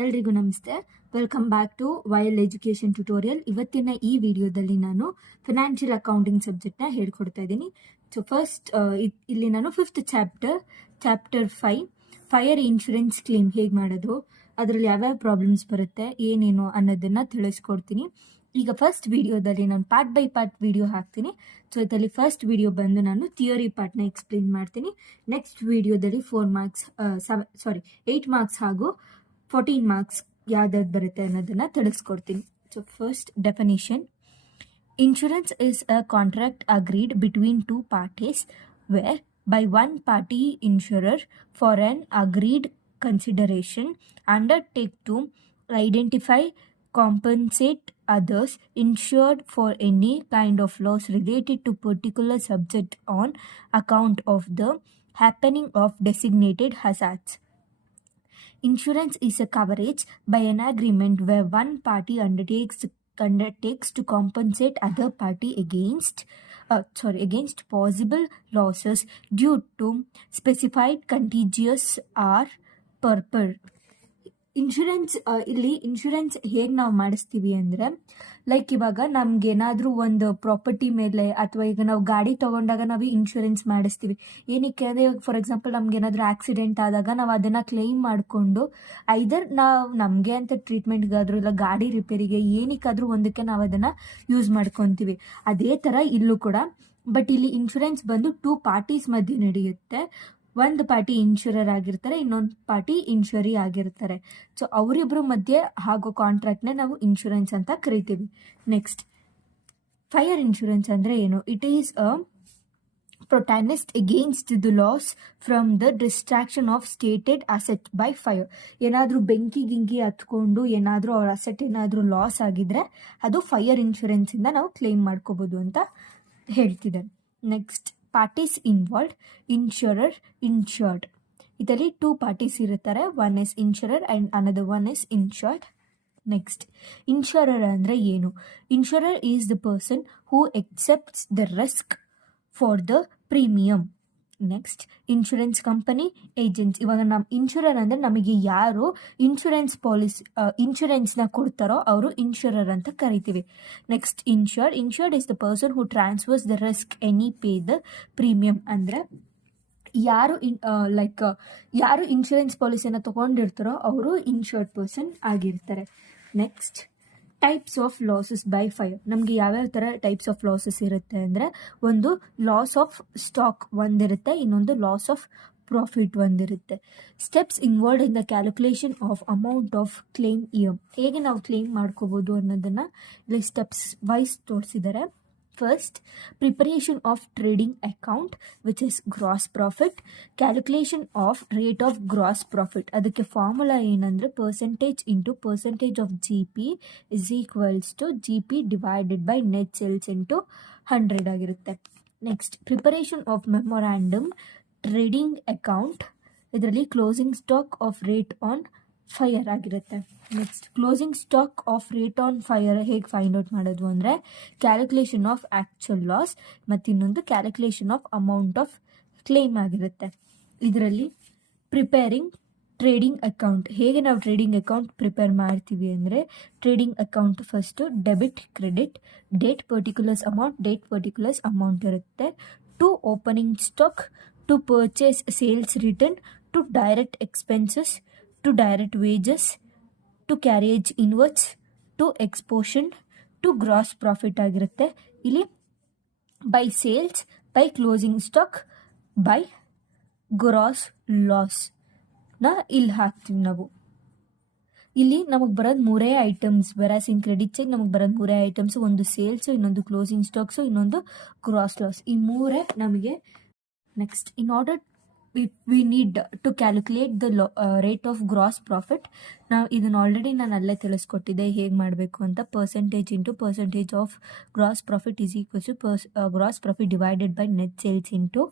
ಎಲ್ರಿಗೂ ನಮಸ್ತೆ. Welcome back to Vail education tutorial. ಇವತ್ತಿನ ಈ ವಿಡಿಯೋದಲ್ಲಿ ನಾನು ಫಿನಾನ್ಷಿಯಲ್ ಅಕೌಂಟಿಂಗ್ ಸಬ್ಜೆಕ್ಟ್ನ ಹೇಳ್ಕೊಡ್ತಾ ಇದ್ದೀನಿ. ಸೊ ಫಸ್ಟ್ ಇಲ್ಲಿ ನಾನು fifth chapter 5 fire insurance claim ಹೇಗೆ ಮಾಡೋದು, ಅದರಲ್ಲಿ ಯಾವ್ಯಾವ ಪ್ರಾಬ್ಲಮ್ಸ್ ಬರುತ್ತೆ, ಏನೇನು ಅನ್ನೋದನ್ನ ತಿಳಿಸ್ಕೊಡ್ತೀನಿ. ಈಗ ಫಸ್ಟ್ ವಿಡಿಯೋದಲ್ಲಿ ನಾನು ಪಾರ್ಟ್ ಬೈ ಪಾರ್ಟ್ ವಿಡಿಯೋ ಹಾಕ್ತೀನಿ. ಸೊ ಇದರಲ್ಲಿ ಫಸ್ಟ್ ವಿಡಿಯೋ ಬಂದು ನಾನು ಥಿಯರಿ ಪಾರ್ಟ್ನ ಎಕ್ಸ್ಪ್ಲೇನ್ ಮಾಡ್ತೀನಿ. ನೆಕ್ಸ್ಟ್ ವಿಡಿಯೋದಲ್ಲಿ 8 ಮಾರ್ಕ್ಸ್ ಹಾಗೂ 14 ಮಾರ್ಕ್ಸ್ ಯಾವ್ದಾವ್ದು ಬರುತ್ತೆ ಅನ್ನೋದನ್ನ ತಿಳಿಸ್ಕೊಡ್ತೀನಿ. So first definition: insurance is a contract agreed between two parties where by one party insurer for an agreed consideration undertake to identify, compensate others insured for any kind of loss related to particular subject on account of the happening of designated hazards. Insurance is a coverage by an agreement where one party undertakes to compensate other party against possible losses due to specified contagious or purpose. ಇಲ್ಲಿ insurance ಹೇಗೆ ನಾವು ಮಾಡಿಸ್ತೀವಿ ಅಂದರೆ, like ಇವಾಗ ನಮ್ಗೇನಾದರೂ ಒಂದು property ಮೇಲೆ ಅಥವಾ ಈಗ ನಾವು ಗಾಡಿ ತೊಗೊಂಡಾಗ ನಾವು ಇನ್ಶೂರೆನ್ಸ್ ಮಾಡಿಸ್ತೀವಿ. ಏನಕ್ಕೆ ಅಂದರೆ, ಫಾರ್ ಎಕ್ಸಾಂಪಲ್ ನಮ್ಗೇನಾದರೂ ಆಕ್ಸಿಡೆಂಟ್ ಆದಾಗ ನಾವು ಅದನ್ನು ಕ್ಲೈಮ್ ಮಾಡಿಕೊಂಡು ಐದರ್ ನಾವು ನಮಗೆ ಅಂತ ಟ್ರೀಟ್ಮೆಂಟ್ಗಾದರೂ ಇಲ್ಲ ಗಾಡಿ ರಿಪೇರಿಗೆ ಏನಕ್ಕಾದರೂ ಒಂದಕ್ಕೆ ನಾವು ಅದನ್ನು ಯೂಸ್ ಮಾಡ್ಕೊತೀವಿ. ಅದೇ ಥರ ಇಲ್ಲೂ ಕೂಡ. ಬಟ್ ಇಲ್ಲಿ ಇನ್ಶೂರೆನ್ಸ್ ಬಂದು 2 ಪಾರ್ಟೀಸ್ ಮಧ್ಯೆ ನಡೆಯುತ್ತೆ. ಒಂದು ಪಾರ್ಟಿ ಇನ್ಶೂರರ್ ಆಗಿರ್ತಾರೆ, ಇನ್ನೊಂದು ಪಾರ್ಟಿ ಇನ್ಶೂರಿ ಆಗಿರ್ತಾರೆ. ಸೊ ಅವರಿಬ್ಬರ ಮಧ್ಯೆ ಆಗೋ ಕಾಂಟ್ರಾಕ್ಟ್ನ ನಾವು ಇನ್ಶೂರೆನ್ಸ್ ಅಂತ ಕರಿತೀವಿ. ನೆಕ್ಸ್ಟ್, ಫೈರ್ ಇನ್ಶೂರೆನ್ಸ್ ಅಂದರೆ ಏನು? It is a protect against the loss from the distraction of stated asset by fire. ಏನಾದರೂ ಬೆಂಕಿ ಹತ್ಕೊಂಡು ಏನಾದರೂ ಅವ್ರ ಅಸೆಟ್ ಏನಾದರೂ ಲಾಸ್ ಆಗಿದ್ರೆ ಅದು ಫೈರ್ ಇನ್ಶೂರೆನ್ಸಿಂದ ನಾವು ಕ್ಲೇಮ್ ಮಾಡ್ಕೋಬೋದು ಅಂತ ಹೇಳ್ತಿದ್ದಾರೆ. Next, parties involved: insurer, insured. ಇದರಲ್ಲಿ 2 ಪಾರ್ಟೀಸ್ ಇರುತ್ತಾರೆ. One is insurer and another one is insured. Next, insurer ಅಂದರೆ ಏನು? Insurer is the person who accepts the risk for the premium. Next, insurance company, agents. ಇವಾಗ ನಮ್ಮ ಇನ್ಶೂರರ್ ಅಂದರೆ ನಮಗೆ ಯಾರು ಇನ್ಶೂರೆನ್ಸ್ನ ಕೊಡ್ತಾರೋ ಅವರು ಇನ್ಶೂರರ್ ಅಂತ ಕರಿತೀವಿ. Next, insured is the person who transfers the risk any pay the premium. ಅಂದರೆ ಯಾರು ಇನ್ಶೂರೆನ್ಸ್ ಪಾಲಿಸಿಯನ್ನು ತೊಗೊಂಡಿರ್ತಾರೋ ಅವರು ಇನ್ಶರ್ಡ್ ಪರ್ಸನ್ ಆಗಿರ್ತಾರೆ. Next, types of losses by fire. ನಮಗೆ ಯಾವ್ಯಾವ ಥರ ಟೈಪ್ಸ್ ಆಫ್ ಲಾಸಸ್ ಇರುತ್ತೆ ಅಂದರೆ, ಒಂದು ಲಾಸ್ ಆಫ್ ಸ್ಟಾಕ್ ಒಂದಿರುತ್ತೆ, ಇನ್ನೊಂದು ಲಾಸ್ ಆಫ್ ಪ್ರಾಫಿಟ್ ಒಂದಿರುತ್ತೆ. Steps involved in the calculation of amount of claim year. ಹೇಗೆ ನಾವು ಕ್ಲೇಮ್ ಮಾಡ್ಕೋಬೋದು ಅನ್ನೋದನ್ನು ಇಲ್ಲಿ ಸ್ಟೆಪ್ಸ್ ವೈಸ್ ತೋರಿಸಿದ್ದಾರೆ. First, preparation of trading account which is gross profit. Calculation of rate of gross profit. ಅದಕ್ಕೆ formula ಏನಂದರೆ percentage of GP is equals to GP divided by net sales into 100 ಆಗಿರುತ್ತೆ. Next, preparation of memorandum trading account. ಇದರಲ್ಲಿ closing stock of rate on fire ಆಗಿರುತ್ತೆ. Next, closing stock of rate on fire ಹೇಗೆ find out ಮಾಡೋದು ಅಂದರೆ, calculation of actual loss ಮತ್ತು ಇನ್ನೊಂದು calculation of amount of claim ಆಗಿರುತ್ತೆ. ಇದರಲ್ಲಿ ಪ್ರಿಪೇರಿಂಗ್ ಟ್ರೇಡಿಂಗ್ ಅಕೌಂಟ್. ಹೇಗೆ ನಾವು ಟ್ರೇಡಿಂಗ್ ಅಕೌಂಟ್ ಪ್ರಿಪೇರ್ ಮಾಡ್ತೀವಿ ಅಂದರೆ, trading account first debit, credit, date particulars amount ಇರುತ್ತೆ. To opening stock, to purchase sales return, to direct expenses, to direct wages, to carriage inwards, to ಎಕ್ಸ್ಪೋಷನ್, to gross profit ಆಗಿರುತ್ತೆ. ಇಲ್ಲಿ by sales, by closing stock, by gross ಲಾಸ್ನ ಇಲ್ಲಿ ಹಾಕ್ತೀವಿ ನಾವು. ಇಲ್ಲಿ ನಮಗೆ ಬರೋದು 3 items. Whereas in credit side ನಮಗೆ ಬರೋದು 3 ಐಟಮ್ಸ್. ಒಂದು ಸೇಲ್ಸು, ಇನ್ನೊಂದು ಕ್ಲೋಸಿಂಗ್ ಸ್ಟಾಕ್ಸು, ಇನ್ನೊಂದು ಗ್ರಾಸ್ ಲಾಸ್. ಈ 3 ನಮಗೆ. Next, in order we need to calculate the rate of gross profit. ನಾವು ಇದನ್ನು ಆಲ್ರೆಡಿ ನಾನು ಅಲ್ಲೇ ತಿಳಿಸ್ಕೊಟ್ಟಿದ್ದೆ ಹೇಗೆ ಮಾಡಬೇಕು ಅಂತ. Percentage of gross profit is equals to gross profit divided by net sales into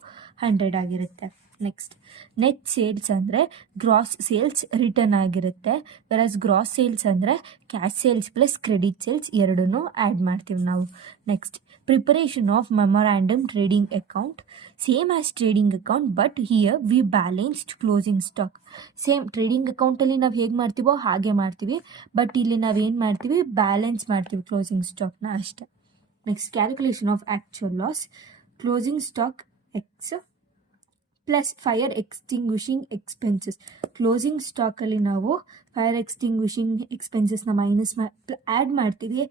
100 ಆಗಿರುತ್ತೆ. ನೆಕ್ಸ್ಟ್ ನೆಟ್ ಸೇಲ್ಸ್ ಅಂದರೆ ಗ್ರಾಸ್ ಸೇಲ್ಸ್ ರಿಟರ್ನ್ ಆಗಿರುತ್ತೆ. ವೆರಸ್ ಗ್ರಾಸ್ ಸೇಲ್ಸ್ ಅಂದರೆ cash sales plus credit sales ಎರಡನ್ನೂ ಆ್ಯಡ್ ಮಾಡ್ತೀವಿ ನಾವು. Next preparation of memorandum trading account, same as trading account but here we balanced closing stock. Same trading ಅಕೌಂಟಲ್ಲಿ ನಾವು ಹೇಗೆ ಮಾಡ್ತೀವೋ ಹಾಗೆ ಮಾಡ್ತೀವಿ, ಬಟ್ ಇಲ್ಲಿ ನಾವೇನು ಮಾಡ್ತೀವಿ, ಬ್ಯಾಲೆನ್ಸ್ ಮಾಡ್ತೀವಿ ಕ್ಲೋಸಿಂಗ್ ಸ್ಟಾಕ್ನ ಅಷ್ಟೆ. Next calculation of actual loss, closing stock X plus fire extinguishing expenses. Closing ಸ್ಟಾಕಲ್ಲಿ ನಾವು ಫೈರ್ ಎಕ್ಸ್ಟಿಂಗ್ವಿಷಿಂಗ್ ಎಕ್ಸ್ಪೆನ್ಸಸ್ನ ಆ್ಯಡ್ ಮಾಡ್ತೀವಿ,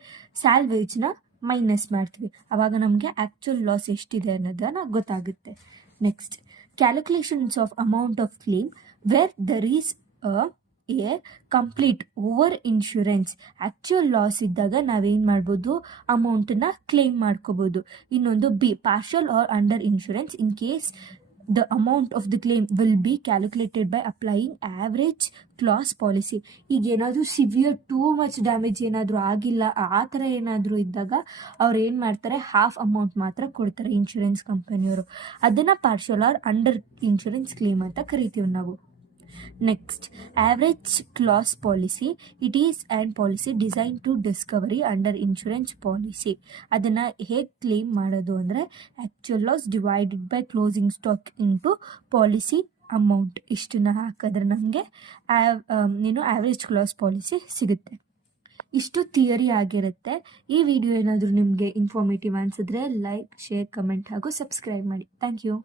ಸ್ಯಾಲ್ವೇಜ್ನ ಮೈನಸ್ ಮಾಡ್ತೀವಿ. ಆವಾಗ ನಮಗೆ ಆ್ಯಕ್ಚುಯಲ್ ಲಾಸ್ ಎಷ್ಟಿದೆ ಅನ್ನೋದನ್ನು ಗೊತ್ತಾಗುತ್ತೆ. Next calculations of amount of claim where there is a complete over insurance. Actual loss ಇದ್ದಾಗ ನಾವೇನು ಮಾಡ್ಬೋದು, ಅಮೌಂಟನ್ನ ಕ್ಲೇಮ್ ಮಾಡ್ಕೋಬೋದು. ಇನ್ನೊಂದು B partial or under insurance in case the amount of the claim will be calculated by applying average clause policy. ಈಗ ಏನಾದರೂ severe too much damage ಏನಾದರೂ ಆಗಿಲ್ಲ ಆ ಥರ ಏನಾದರೂ ಇದ್ದಾಗ ಅವ್ರು ಏನು ಮಾಡ್ತಾರೆ, ಹಾಫ್ ಅಮೌಂಟ್ ಮಾತ್ರ ಕೊಡ್ತಾರೆ ಇನ್ಶೂರೆನ್ಸ್ ಕಂಪನಿಯವರು. ಅದನ್ನು partial or under insurance claim ಅಂತ ಕರಿತೀವಿ ನಾವು. Next average clause policy, it is and policy design to discovery under insurance policy. ಅದನ್ನು ಹೇಗೆ ಕ್ಲೇಮ್ ಮಾಡೋದು ಅಂದರೆ actual loss divided by closing stock into policy amount. ಇಷ್ಟನ್ನು ಹಾಕಿದ್ರೆ ನಮಗೆ ಆ್ಯಾವ್ರೇಜ್ ಕ್ಲಾಸ್ ಪಾಲಿಸಿ ಸಿಗುತ್ತೆ. ಇಷ್ಟು ಥಿಯರಿ ಆಗಿರುತ್ತೆ. ಈ ವಿಡಿಯೋ ಏನಾದರೂ ನಿಮಗೆ ಇನ್ಫಾರ್ಮೇಟಿವ್ ಅನಿಸಿದ್ರೆ ಲೈಕ್, ಶೇರ್, ಕಮೆಂಟ್ ಹಾಗೂ ಸಬ್ಸ್ಕ್ರೈಬ್ ಮಾಡಿ. Thank you.